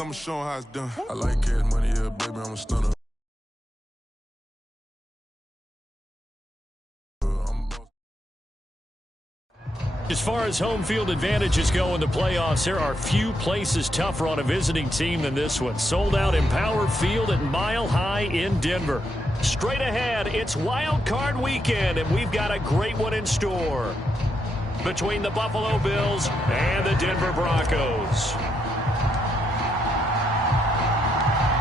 I'ma show 'em how it's done. I like cash money, yeah, baby, I'm a stunner. As far as home field advantages go in the playoffs, there are few places tougher on a visiting team than this one. Sold out Empower Field at Mile High in Denver. Straight ahead, it's Wild Card Weekend, and we've got a great one in store between the Buffalo Bills and the Denver Broncos.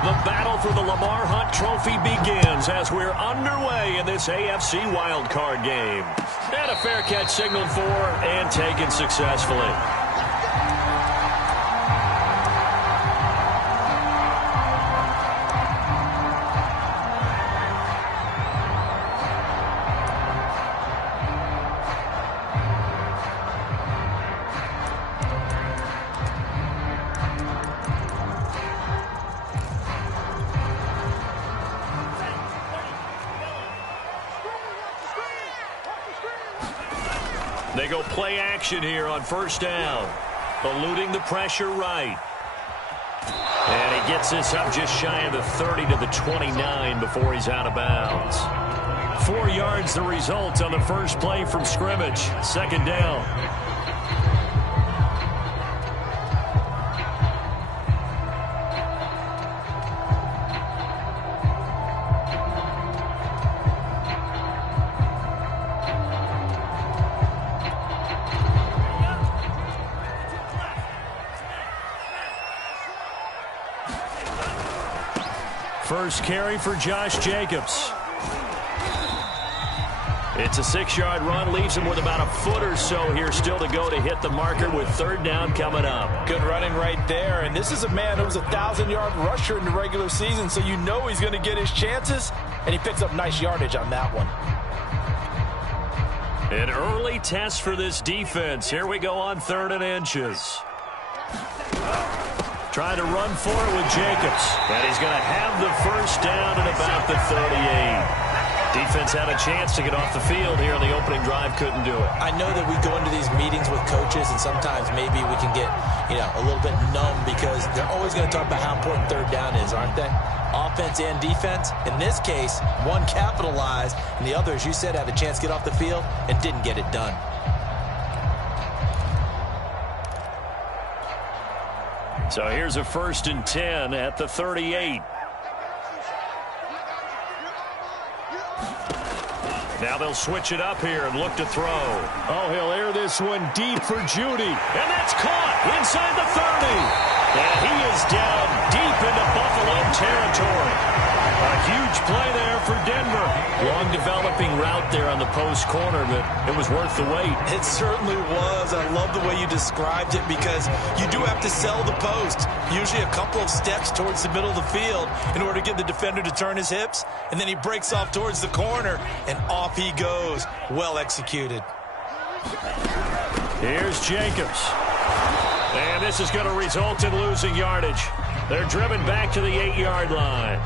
The battle for the Lamar Hunt Trophy begins as we're underway in this AFC wildcard game. And a fair catch signaled for and taken successfully. They go play action here on first down. Eluding the pressure right. And he gets this up just shy of the 30 to the 29 before he's out of bounds. 4 yards the result on the first play from scrimmage. Second down. First carry for Josh Jacobs. It's a 6-yard run, leaves him with about a foot or so here still to go to hit the marker with third down coming up. Good running right there, and this is a man who was a 1,000-yard rusher in the regular season, so you know he's going to get his chances, and he picks up nice yardage on that one. An early test for this defense. Here we go on 3rd and inches. Trying to run for it with Jacobs. And he's going to have the first down at about the 38. Defense had a chance to get off the field here on the opening drive. Couldn't do it. I know that we go into these meetings with coaches, and sometimes maybe we can get, a little bit numb because they're always going to talk about how important third down is, aren't they? Offense and defense. In this case, one capitalized, and the other, as you said, had a chance to get off the field and didn't get it done. So here's a 1st and 10 at the 38. Now they'll switch it up here and look to throw. Oh, he'll air this one deep for Judy. And that's caught inside the 30. And he is down deep into Buffalo territory. A huge play there for Denver. Long developing route there on the post corner, but it was worth the wait. It certainly was. I love the way you described it because you do have to sell the post. Usually a couple of steps towards the middle of the field in order to get the defender to turn his hips. And then he breaks off towards the corner, and off he goes. Well executed. Here's Jacobs. And this is going to result in losing yardage. They're driven back to the 8-yard line.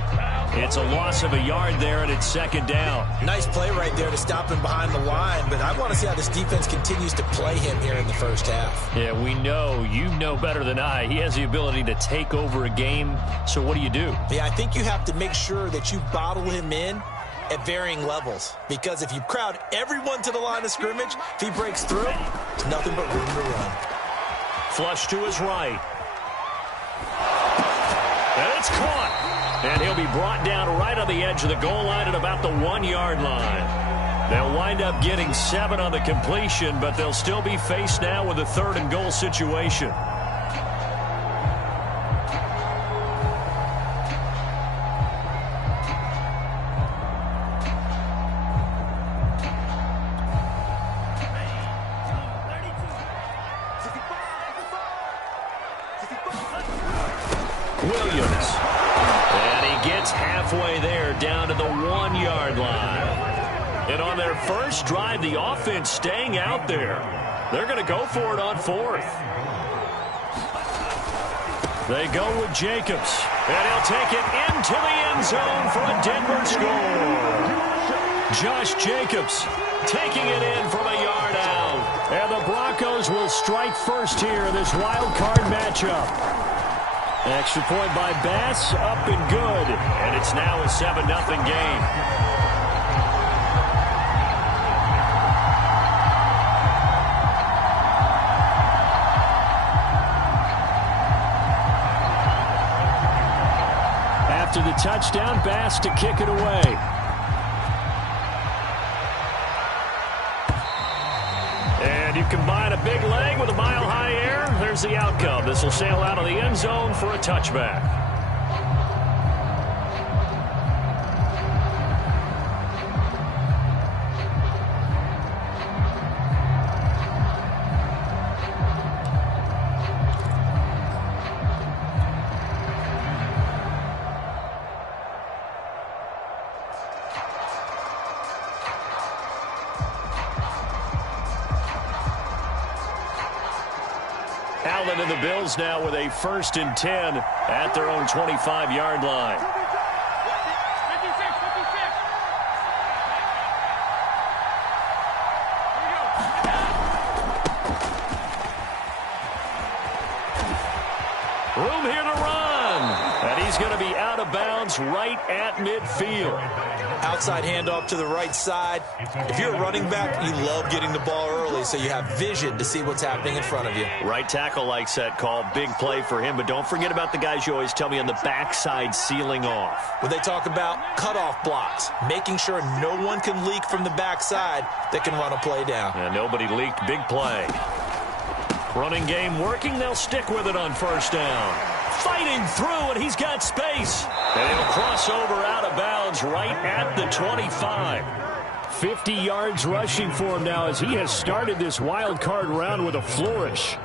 It's a loss of a yard there, and it's second down. Nice play right there to stop him behind the line, but I want to see how this defense continues to play him here in the first half. Yeah, we know. You know better than I. He has the ability to take over a game, so what do you do? Yeah, I think you have to make sure that you bottle him in at varying levels, because if you crowd everyone to the line of scrimmage, if he breaks through, there's nothing but room to run. Flush to his right. And it's caught. And he'll be brought down right on the edge of the goal line at about the 1-yard line. They'll wind up getting 7 on the completion, but they'll still be faced now with a 3rd and goal situation. Williams. And he gets halfway there down to the 1-yard line. And on their first drive, the offense staying out there. They're going to go for it on 4th. They go with Jacobs. And he'll take it into the end zone for a Denver score. Josh Jacobs taking it in from a yard out. And the Broncos will strike first here in this wild card matchup. Extra point by Bass, up and good. And it's now a 7-0 game. After the touchdown, Bass to kick it away. And you combine a big leg with a mile-high air, there's the outcome. This will sail out of the end zone for a touchback. Allen and the Bills now with a 1st and 10 at their own 25-yard line. Room here to run. And he's going to be out of bounds right at midfield. Outside handoff to the right side. If you're a running back, you love getting the ball early so you have vision to see what's happening in front of you. Right tackle likes that call. Big play for him. But don't forget about the guys you always tell me on the backside sealing off. When they talk about cutoff blocks, making sure no one can leak from the backside that can run a play down. And nobody leaked. Big play. Running game working. They'll stick with it on 1st down. Fighting through, and he's got space. And he'll cross over out of bounds right at the 25. 50 yards rushing for him now as he has started this wild card round with a flourish.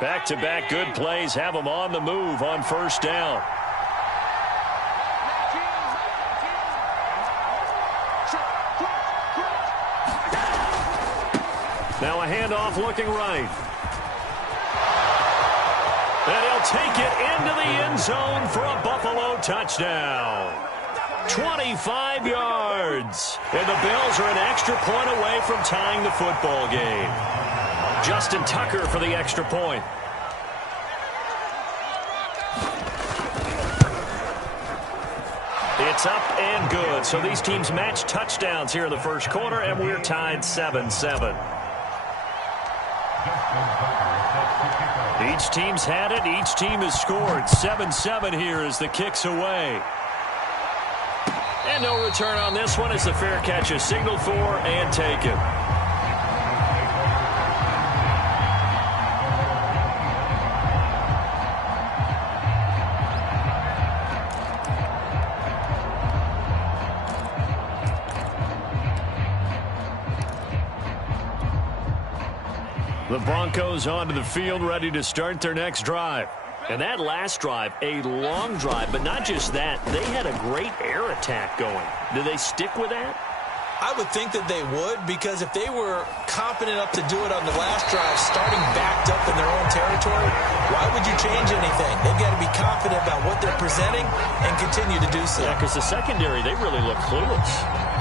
Back-to-back good plays have him on the move on 1st down. Now a handoff looking right. And he'll take it into the end zone for a Buffalo touchdown. 25 yards. And the Bills are an extra point away from tying the football game. Justin Tucker for the extra point. It's up and good. So these teams match touchdowns here in the 1st quarter, and we're tied 7-7. Each team's had it. Each team has scored. 7-7 here as the kick's away. And no return on this one as the fair catch is signaled for and taken. The Broncos onto the field, ready to start their next drive. And that last drive, a long drive, but not just that. They had a great air attack going. Do they stick with that? I would think that they would, because if they were confident enough to do it on the last drive, starting backed up in their own territory, why would you change anything? They've got to be confident about what they're presenting and continue to do so. Yeah, because the secondary, they really look clueless.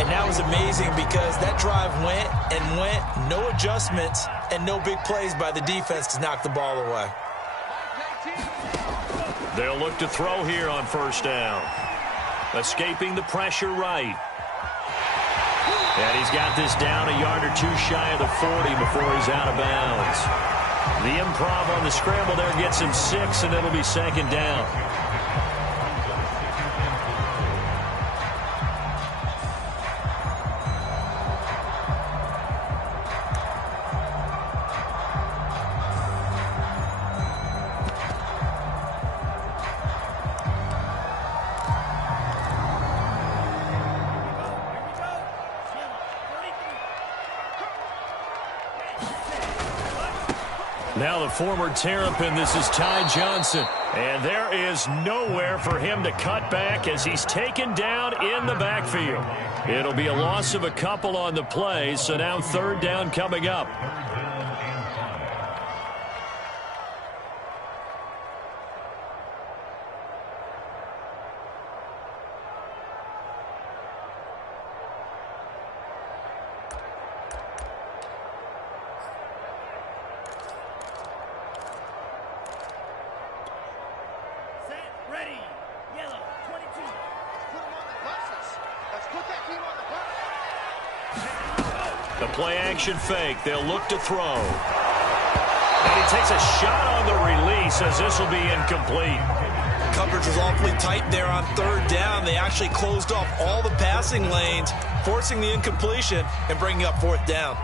And that was amazing because that drive went and went, no adjustments, and no big plays by the defense to knock the ball away. They'll look to throw here on 1st down. Escaping the pressure right. And he's got this down a yard or two shy of the 40 before he's out of bounds. The improv on the scramble there gets him 6, and it'll be 2nd down. Now the former Terrapin, this is Ty Johnson. And there is nowhere for him to cut back as he's taken down in the backfield. It'll be a loss of a couple on the play, so now 3rd down coming up. The play-action fake. They'll look to throw. And he takes a shot on the release as this will be incomplete. Coverage was awfully tight there on third down. They actually closed off all the passing lanes, forcing the incompletion and bringing up fourth down.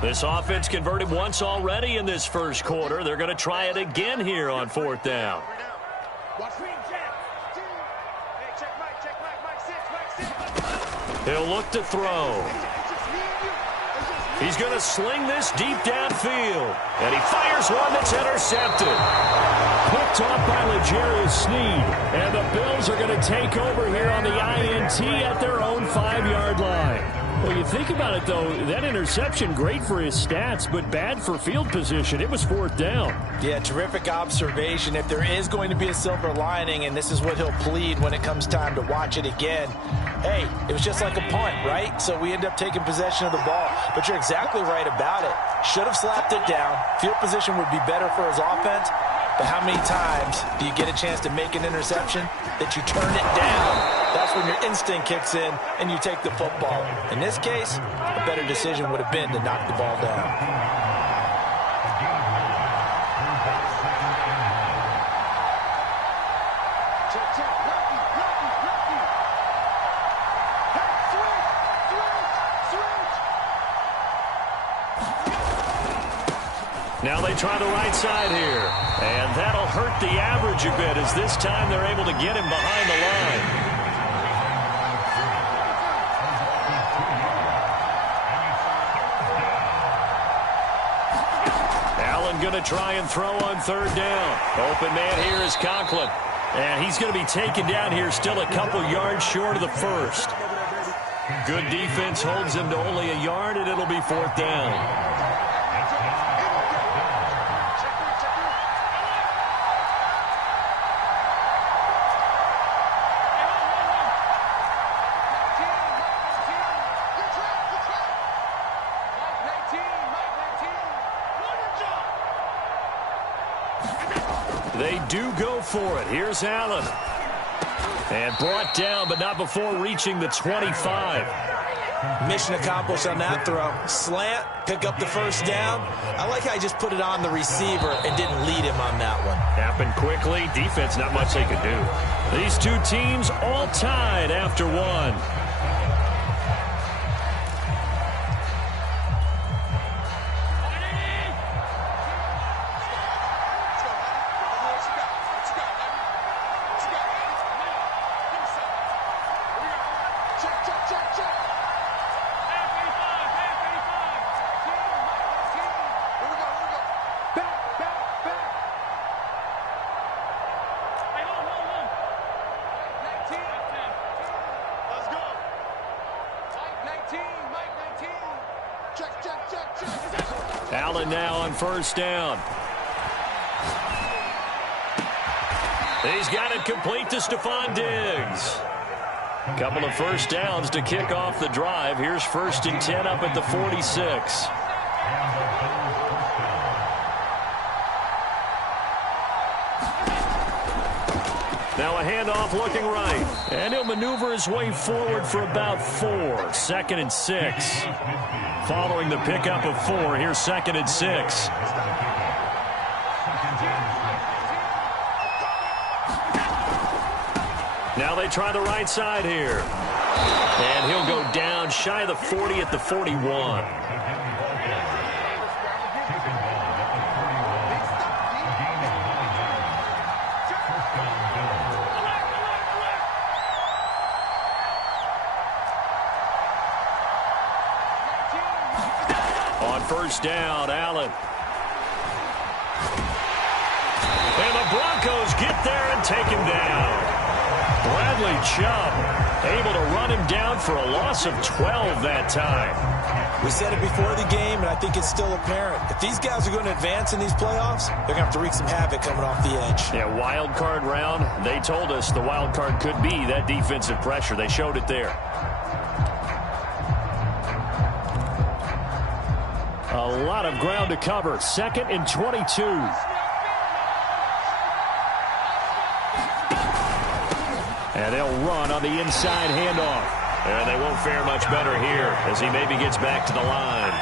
This offense converted once already in this first quarter. They're going to try it again here on fourth down. He'll look to throw. He's going to sling this deep downfield. And he fires one that's intercepted. Picked off by L'Jarius Sneed. And the Bills are going to take over here on the INT at their own 5-yard line. Well, you think about it, though, that interception, great for his stats, but bad for field position. It was fourth down. Yeah, terrific observation. If there is going to be a silver lining, and this is what he'll plead when it comes time to watch it again, hey, it was just like a punt, right? So we end up taking possession of the ball. But you're exactly right about it. Should have slapped it down. Field position would be better for his offense. But how many times do you get a chance to make an interception that you turn it down? That's when your instinct kicks in and you take the football. In this case, a better decision would have been to knock the ball down. Now they try the right side here. And that'll hurt the average a bit as this time they're able to get him behind the line. Allen going to try and throw on third down. Open man here is Conklin. And he's going to be taken down here still a couple yards short of the first. Good defense holds him to only a yard, and it'll be fourth down. They do go for it. Here's Allen. And brought down, but not before reaching the 25. Mission accomplished on that throw. Slant, pick up the first down. I like how he just put it on the receiver and didn't lead him on that one. Happened quickly. Defense, not much they could do. These two teams all tied after one. Allen now on first down. He's got it complete to Stephon Diggs. Couple of first downs to kick off the drive. Here's 1st and 10 up at the 46. Now a handoff looking right. And he'll maneuver his way forward for about 4. 2nd and 6. Following the pickup of 4, here's 2nd and 6. Now they try the right side here. And he'll go down shy of the 40 at the 41. On first down, Allen. And the Broncos get there and take him down. Bradley Chubb able to run him down for a loss of 12 that time. We said it before the game, and I think it's still apparent. If these guys are going to advance in these playoffs, they're going to have to wreak some havoc coming off the edge. Yeah, wild card round. They told us the wild card could be that defensive pressure. They showed it there. A lot of ground to cover. 2nd and 22. And they'll run on the inside handoff. And they won't fare much better here as he maybe gets back to the line.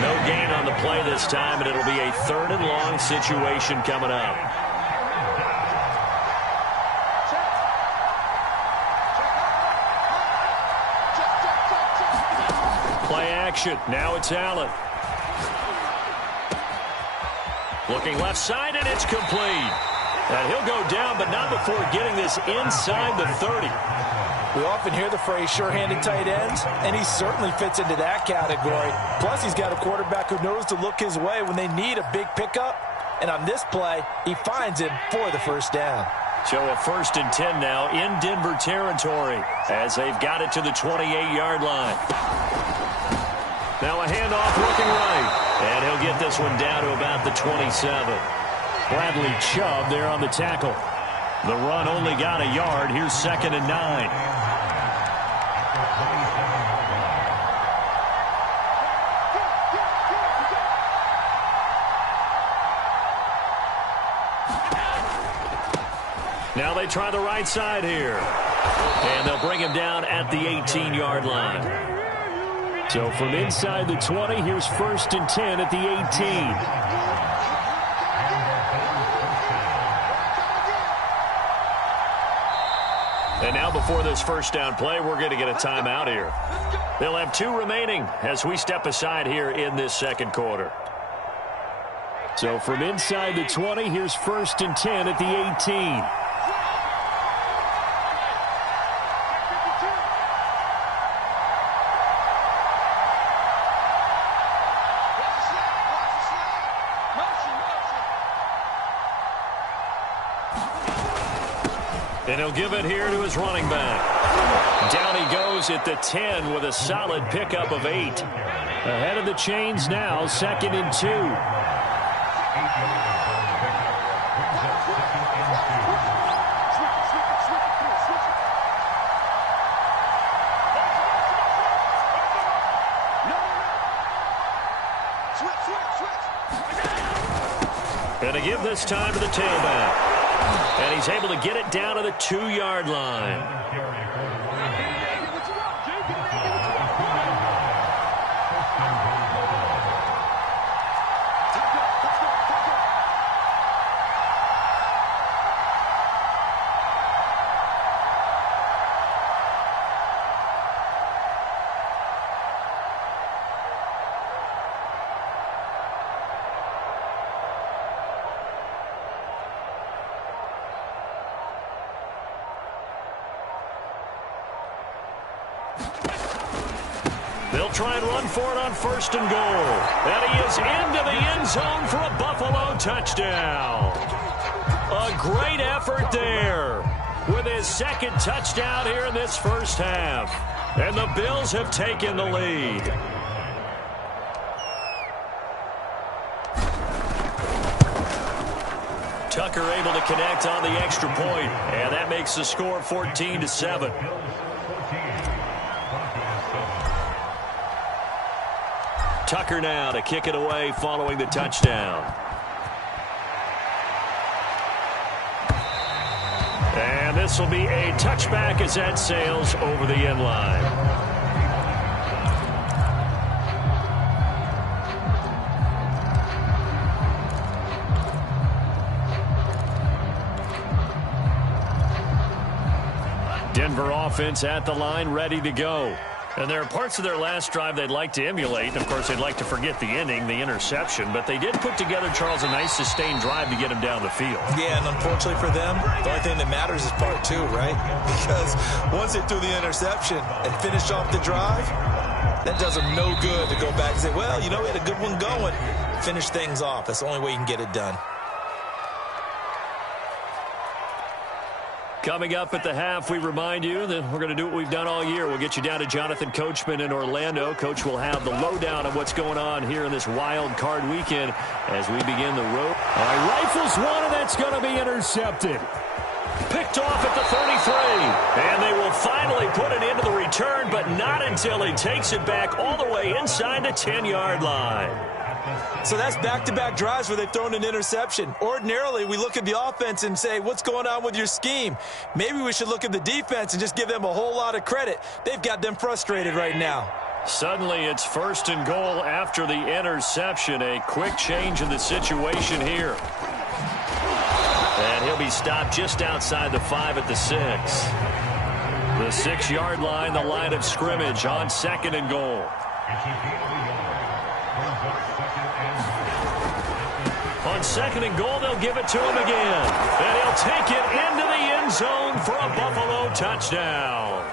No gain on the play this time, and it'll be a 3rd and long situation coming up. Play action. Now it's Allen. Looking left side, and it's complete. And he'll go down, but not before getting this inside the 30. We often hear the phrase sure-handed tight ends, and he certainly fits into that category. Plus, he's got a quarterback who knows to look his way when they need a big pickup. And on this play, he finds him for the first down. So a 1st and 10 now in Denver territory as they've got it to the 28-yard line. Now a handoff looking right. And he'll get this one down to about the 27. Bradley Chubb there on the tackle. The run only got a yard. Here's 2nd and 9. Now they try the right side here. And they'll bring him down at the 18-yard line. So from inside the 20, here's 1st and 10 at the 18. And now before this first down play, we're going to get a timeout here. They'll have 2 remaining as we step aside here in this 2nd quarter. So from inside the 20, here's 1st and 10 at the 18. And he'll give it here to his running back. Down he goes at the 10 with a solid pickup of 8. Ahead of the chains now, 2nd and 2. And to give this time to the tailback. And he's able to get it down to the 2-yard line. They'll try and run for it on 1st and goal. And he is into the end zone for a Buffalo touchdown. A great effort there with his 2nd touchdown here in this first half. And the Bills have taken the lead. Tucker able to connect on the extra point, and that makes the score 14-7. Tucker now to kick it away following the touchdown. And this will be a touchback as that sails over the end line. Denver offense at the line, ready to go. And there are parts of their last drive they'd like to emulate. Of course, they'd like to forget the ending, the interception. But they did put together, Charles, a nice sustained drive to get him down the field. Yeah, and unfortunately for them, the only thing that matters is part 2, right? Because once they threw the interception and finished off the drive, that does them no good to go back and say, well, you know, we had a good one going. Finish things off. That's the only way you can get it done. Coming up at the half, we remind you that we're going to do what we've done all year. We'll get you down to Jonathan Coachman in Orlando. Coach will have the lowdown of what's going on here in this wild card weekend as we begin the road. All right, rifles one, and that's going to be intercepted. Picked off at the 33. And they will finally put it into the return, but not until he takes it back all the way inside the 10-yard line. So that's back-to-back drives where they've thrown an interception. Ordinarily, we look at the offense and say, what's going on with your scheme? Maybe we should look at the defense and just give them a whole lot of credit. They've got them frustrated right now. Suddenly, it's 1st and goal after the interception. A quick change in the situation here. And he'll be stopped just outside the 5 at the 6. The 6-yard line, the line of scrimmage on 2nd and goal. On 2nd and goal, they'll give it to him again. And he'll take it into the end zone for a Buffalo touchdown.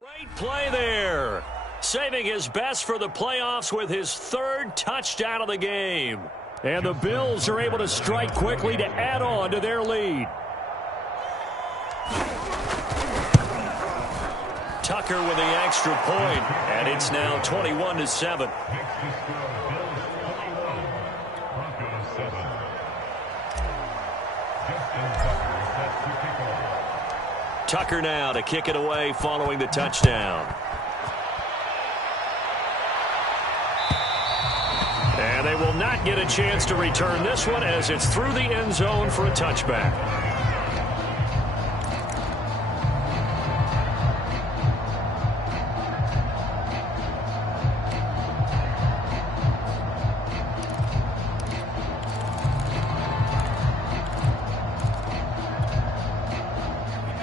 Great play there. Saving his best for the playoffs with his 3rd touchdown of the game. And the Bills are able to strike quickly to add on to their lead. Tucker with the extra point, and it's now 21-7. Tucker now to kick it away following the touchdown. And they will not get a chance to return this one as it's through the end zone for a touchback.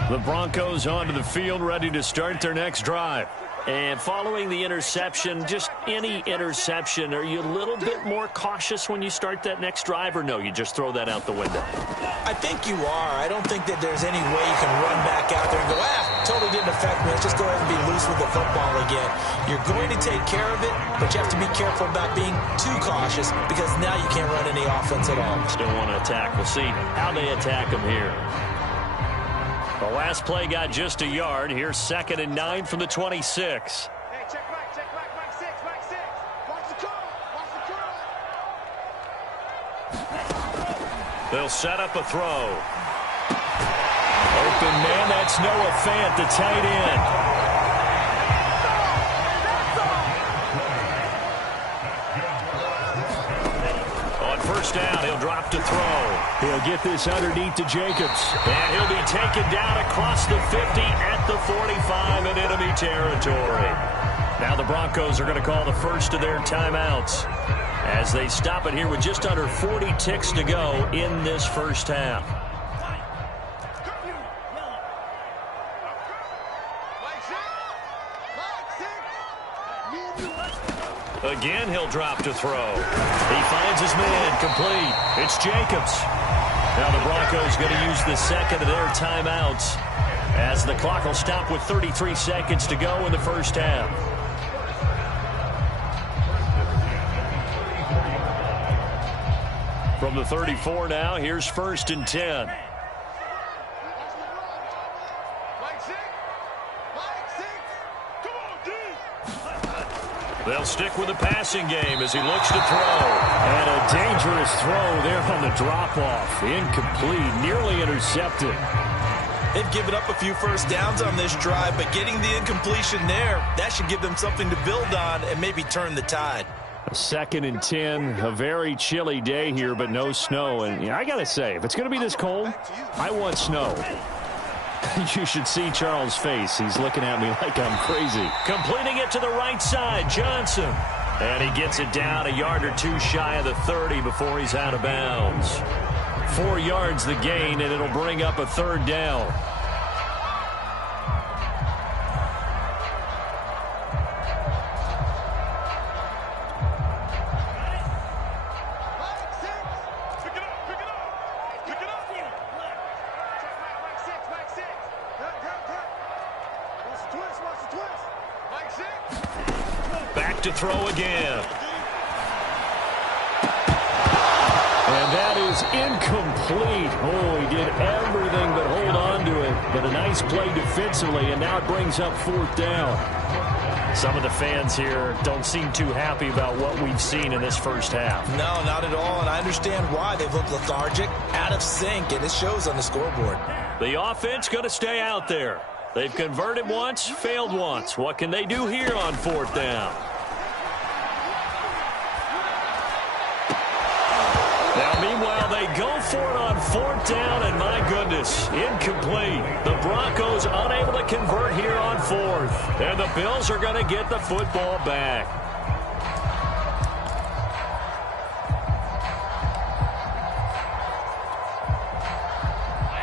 The Broncos onto the field, ready to start their next drive. And following the interception, just any interception, are you a little bit more cautious when you start that next drive, or no, you just throw that out the window? I think you are. I don't think that there's any way you can run back out there and go, totally didn't affect me. Let's just go ahead and be loose with the football again. You're going to take care of it, but you have to be careful about being too cautious because now you can't run any offense at all. Still want to attack. We'll see how they attack them here. The last play got just a yard. Here's 2nd and 9 from the 26. Hey, check back, Mike 6. Watch the curl, They'll set up a throw. Open man, that's Noah Fant, the tight end. First down, he'll drop to throw. He'll get this underneath to Jacobs. And he'll be taken down across the 50 at the 45 in enemy territory. Now the Broncos are going to call the first of their timeouts as they stop it here with just under 40 ticks to go in this first half. Again, he'll drop to throw. He finds his man, complete. It's Jacobs. Now the Broncos going to use the second of their timeouts as the clock will stop with 33 seconds to go in the first half. From the 34 now, here's 1st and 10. They'll stick with the passing game as he looks to throw. And a dangerous throw there on the drop-off. Incomplete, nearly intercepted. They've given up a few first downs on this drive, but getting the incompletion there, that should give them something to build on and maybe turn the tide. 2nd and 10, a very chilly day here, but no snow. And I got to say, if it's going to be this cold, I want snow. You should see Charles' face. He's looking at me like I'm crazy. Completing it to the right side, Johnson. And he gets it down a yard or two shy of the 30 before he's out of bounds. 4 yards the gain, and it'll bring up a 3rd down. Back to throw again. And that is incomplete. Oh, he did everything but hold on to it. But a nice play defensively, and now it brings up 4th down. Some of the fans here don't seem too happy about what we've seen in this first half. No, not at all, and I understand why. They've looked lethargic, out of sync, and it shows on the scoreboard. The offense going to stay out there. They've converted once, failed once. What can they do here on 4th down? Now, meanwhile, they go for it on 4th down, and my goodness, incomplete. The Broncos unable to convert here on 4th, and the Bills are going to get the football back.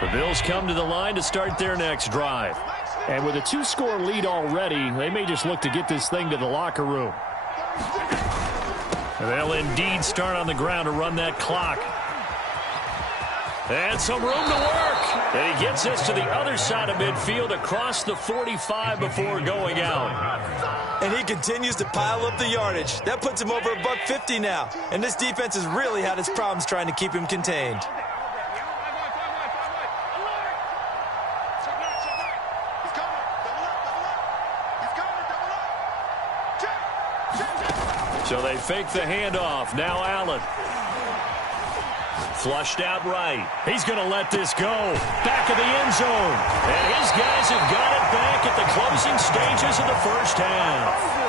The Bills come to the line to start their next drive. And with a 2-score lead already, they may just look to get this thing to the locker room. And they'll indeed start on the ground to run that clock. And some room to work. And he gets us to the other side of midfield across the 45 before going out. And he continues to pile up the yardage. That puts him over $150 now. And this defense has really had its problems trying to keep him contained. So they fake the handoff. Now Allen. Flushed out right. He's going to let this go. Back of the end zone. And his guys have got it back at the closing stages of the first half.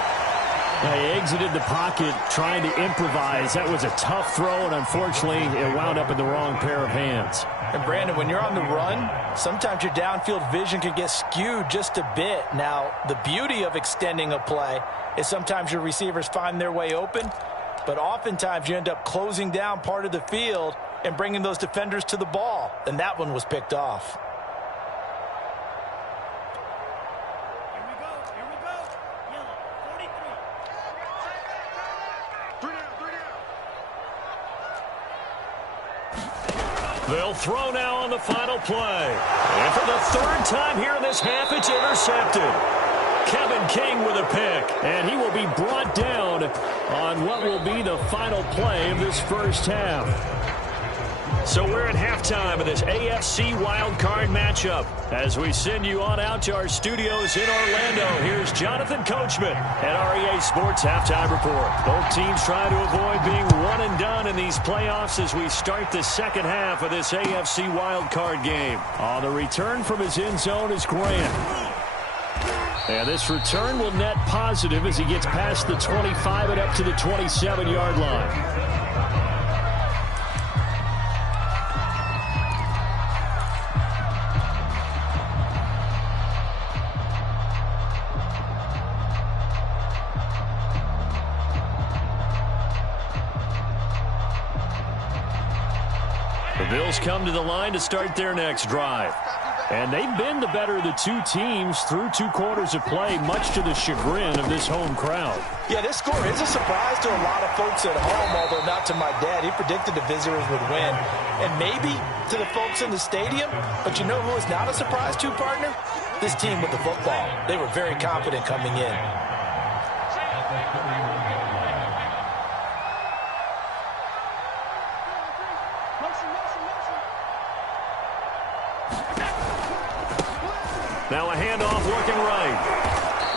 They exited the pocket trying to improvise. That was a tough throw, and unfortunately, it wound up in the wrong pair of hands. And Brandon, when you're on the run, sometimes your downfield vision can get skewed just a bit. Now, the beauty of extending a play is sometimes your receivers find their way open, but oftentimes you end up closing down part of the field and bringing those defenders to the ball, and that one was picked off. They'll throw now on the final play. And for the 3rd time here in this half, it's intercepted. Kevin King with a pick. And he will be brought down on what will be the final play of this first half. So we're at halftime of this AFC wildcard matchup. As we send you on out to our studios in Orlando, here's Jonathan Coachman at REA Sports Halftime Report. Both teams trying to avoid being one and done in these playoffs as we start the second half of this AFC wildcard game. On the return from his end zone is Grant. And this return will net positive as he gets past the 25 and up to the 27-yard line. The Bills come to the line to start their next drive. And they've been the better of the two teams through 2 quarters of play, much to the chagrin of this home crowd. Yeah, this score is a surprise to a lot of folks at home, although not to my dad. He predicted the visitors would win. And maybe to the folks in the stadium. But you know who is not a surprise to, partner? This team with the football. They were very confident coming in. Now a handoff looking right.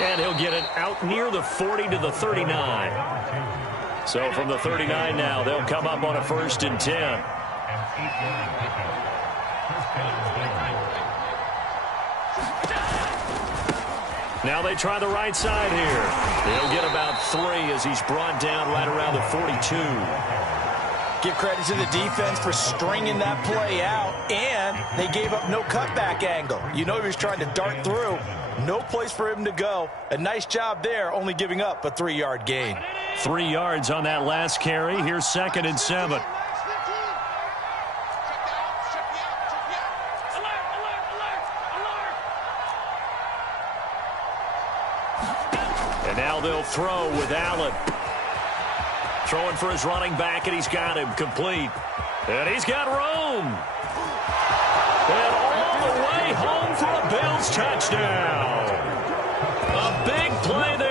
And he'll get it out near the 40 to the 39. So from the 39 now, they'll come up on a 1st and 10. Now they try the right side here. They'll get about 3 as he's brought down right around the 42. Give credit to the defense for stringing that play out, and they gave up no cutback angle. You know he was trying to dart through. No place for him to go. A nice job there, only giving up a 3-yard gain. 3 yards on that last carry. Here's 2nd and 7. And now they'll throw with Allen. Throwing for his running back, and he's got him complete. And he's got room. And all the way home for a Bills touchdown. A big play there